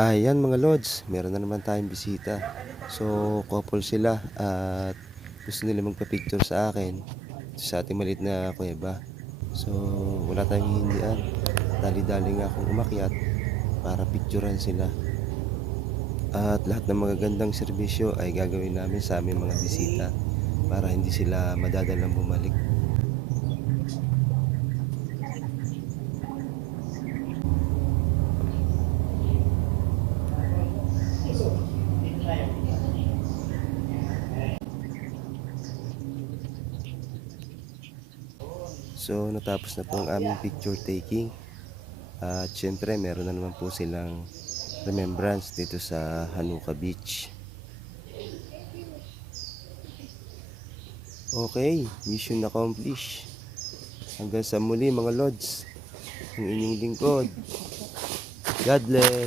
Ayan mga lods, meron na naman tayong bisita. So, couple sila at gusto nila magpa-picture sa akin sa ating maliit na kuweba. So, wala tayong hihindian. Dali-dali nga akong umakyat para picturean sila. At lahat ng magagandang serbisyo ay gagawin namin sa aming mga bisita para hindi sila madadalang bumalik. So, natapos na po ang aming picture taking. At syempre, meron na naman po silang remembrance dito sa Hanuka Beach. Okay, mission accomplished. Hanggang sa muli mga lods. Ang inyong lingkod. God bless.